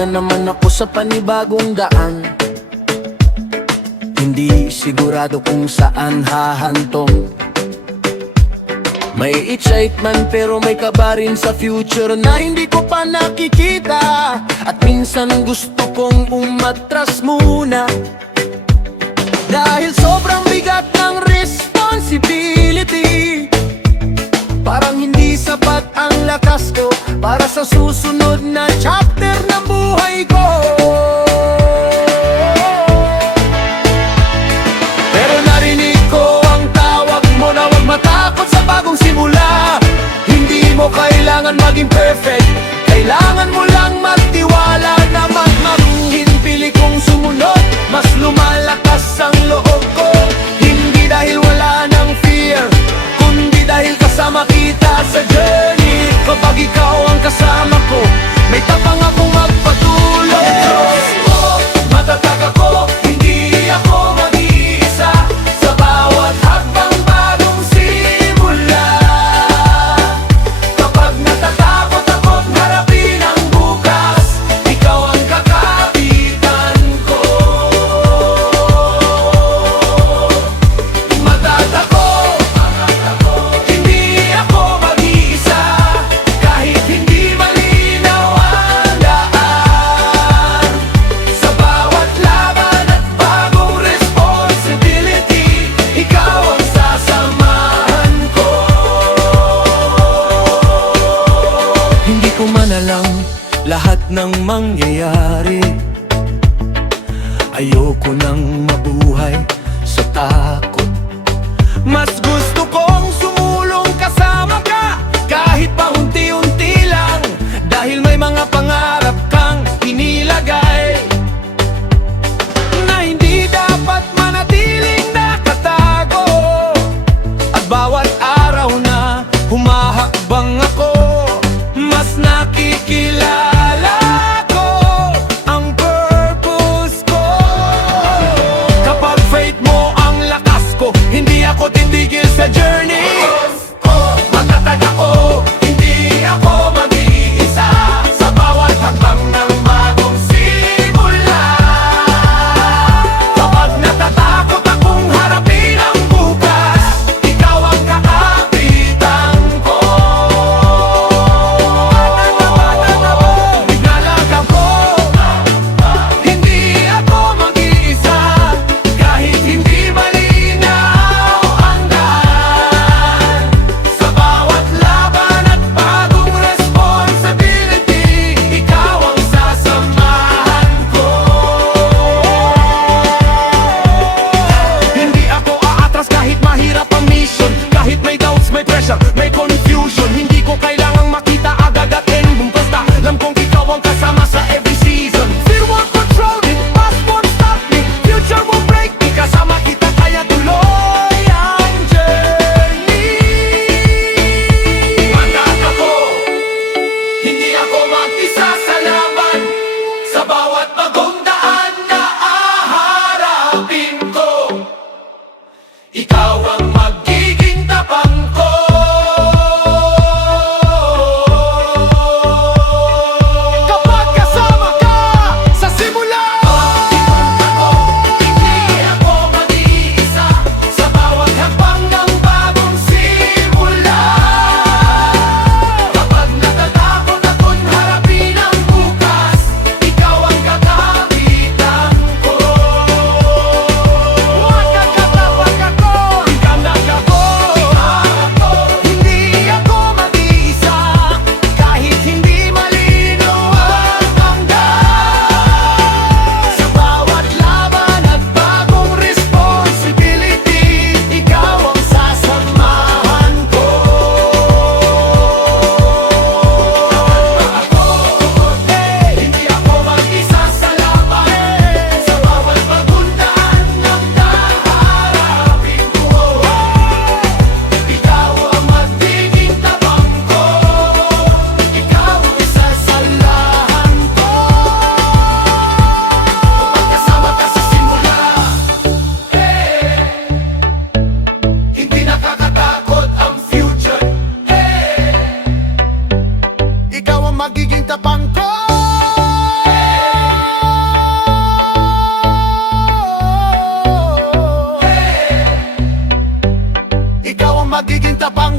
na naman ako sa panibagong daan. Hindi sigurado kung saan hahantong. May excitement pero may kaba rin sa future na hindi ko pa nakikita. At minsan gusto kong umatras muna, dahil sobrang bigat ng responsibility. Parang hindi sapat ang lakas ko para sa susunod na chapter ng buhay ko. Pero narinig ko ang tawag mo na huwag matakot sa bagong simula. Hindi mo kailangan maging perfect, kailangan mo lang magtiwala na magmanghin. Pili kong sumunod, mas lumalakas ang loob ko. Hindi dahil wala ng fear, kundi dahil kasama kita sa journey. Kapag ikaw ang kasama ko, may tapang akong magpatuloy. Matatag ako, hindi ako mag-iisa sa bawat hakbang bagong simula. Kapag natatakot ako't harapin ang bukas, ikaw ang kakapitan ko. Matatag ako, hindi ako mag-iisa, kahit hindi malinaw ang daan. Sa bawat laban at bagong responsibility, ikaw ang sasamahan ko. Hindi ko man alam lahat ng mangyayari. Ayoko nang mabuhay sa takot. Mas gusto kong sumulong kasama ka, kahit pa unti-unti lang, dahil may mga pangarap kang inilagay na hindi dapat manatiling nakatago. At bawat araw na humahakbang ako, mas nakikilala ko ang purpose ko. Kapag faith mo ang lakas ko, hindi ako titigil sa journey. Matatag ako, hindi ako mag-iisa sa bawat hakbang ng bagong simula. Kapag natatakot akong harapin ang bukas, ikaw ang kakapitan ko. Naglalag ako, hindi ako mag-iisa, kahit hindi malinaw ang daan. Sa bawat laban at bagong responsibility, ikaw ang sasamahan ko. Hindi ako aatras kahit mahirap ang mission, kahit may doubts, may pressure, may confusion. Hindi ko kailangang makita agad at end boom. Basta alam kong ikaw ang kasama sa every season. Fear won't control me, past won't stop me, future won't break me. Kasama kita kaya tuloy ang journey. Matatag ako, hindi ako mag-isa sa laban. Sa bawat bagong daan na aharapin ko, ikaw ang magiging tapang ko. Kapag kasama ka sa simula, hindi ako mag-iisa sa bawat hakbang ng bagong simula. Kapag natatakot ako't harapin ang bukas, ikaw ang kakapitan ko. Magkakatapag ako, ikanag ako, hindi ako mag-iisa, kahit hindi malinaw ang daan. Sa bawat laban at bagong responsibility, ikaw ang sasamahan ko. Hindi ako mag-isa sa laban. Sa bawat bagong daan ng daharapin ko, ikaw ang magiging tabang ko. Ikaw ang isasalahan ko. Magkasama ka sa simula, hindi nakakatakot ang future. Ikaw ang magiging tapang ko. pagiging tapang